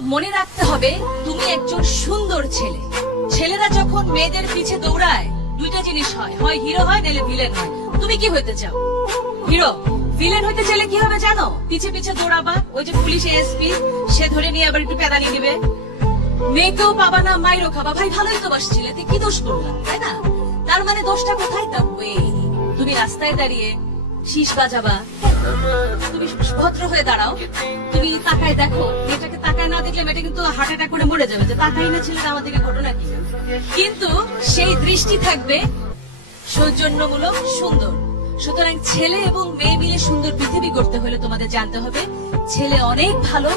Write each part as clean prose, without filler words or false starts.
মনে রাখতে হবে তুমি একজন সুন্দর ছেলে। ছেলেরা যখন মেয়েদের পিছে দৌড়ায় দুইটা জিনিস হয়, হয় হিরো হয় নাহলে ভিলেন হয়। তুমি কি হইতে চাও? হিরো। ভিলেন হইতে চাইলে কি হবে জানো? পিছে পিছে দৌড়াবা, ওই যে পুলিশ এসপি সে ধরে নিয়ে আবার একটু পেদানি দিবে, মেয়েকেও পাবা না, মাইরও খাবা। ভাই ভালোই তো বাসছিলে, তুই কি দোষ করলা, তাই না? তার মানে দোষটা কোথায় থাকবে? তুমি রাস্তায় দাঁড়িয়ে শীষ বাজাবা, তুমি ভদ্র হয়ে দাঁড়াও, তুমি তাকায় দেখো, মেয়েটাকে তাকায় না দেখলে মেয়েটা কিন্তু হার্ট অ্যাটাক করে মরে যাবে, যে তাকাই না ছেলেটা আমার দিকে ঘটনা কি। কিন্তু সেই দৃষ্টি থাকবে সৌজন্যমূলক, সুন্দর। সুতরাং ছেলে এবং মেয়ে মিলে সুন্দর পৃথিবী করতে হলে তোমাদের জানতে হবে ছেলে অনেক ভালো,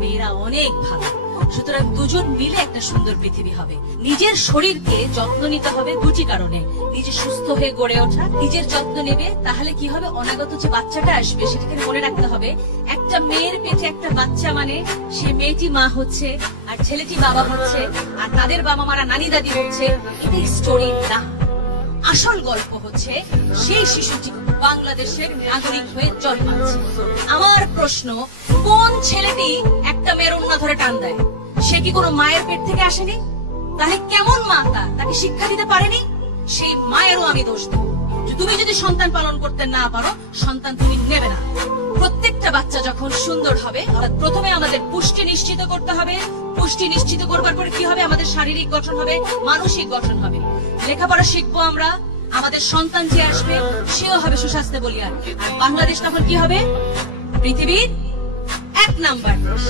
মেয়েরা অনেক ভালো। সুতরাং দুজন মিলে একটা সুন্দর পৃথিবী হবে। নিজের শরীরকে যত্ন নিতে হবে দুটি কারণে। নিজে সুস্থ হয়ে গড়ে ওঠা, নিজের যত্ন নেবে, তাহলে কি হবে, অনাগত যে বাচ্চাটা আসবে সেটাকে মনে রাখতে হবে একটা মেয়ের পেটে একটা বাচ্চা মানে সে মেয়েটি মা হচ্ছে আর ছেলেটি বাবা হচ্ছে, আর তাদের বাবা মারা নানি দাদি হচ্ছে। এটা স্টোরি না, আসল গল্প হচ্ছে সেই শিশুটি বাংলাদেশের নাগরিক হয়ে জন্মাচ্ছে। আমার প্রশ্ন, কোন ছেলেটি একটা মেয়ের ওড়না ধরে টান দেয়? সে কি কোনো মায়ের পেট থেকে আসেনি? তাহলে কেমন মা তাকে শিক্ষা দিতে পারেনি? সেই মায়েরও আমি দোষ দেব। তুমি যদি সন্তান পালন করতে না পারো, সন্তান তুমি নেবে না। প্রত্যেকটা বাচ্চা যখন সুন্দর হবে, প্রথমে আমাদের পুষ্টি নিশ্চিত করতে হবে। পুষ্টি নিশ্চিত করবার পরে কি হবে, আমাদের শারীরিক গঠন হবে, মানসিক গঠন হবে। লেখাপড়া শিখবো আমরা, আমাদের সন্তান যে আসবে সেও হবে সুস্বাস্থ্য বলিয়ান। আর বাংলাদেশ তখন কি হবে? পৃথিবীর 1 নাম্বার দেশ।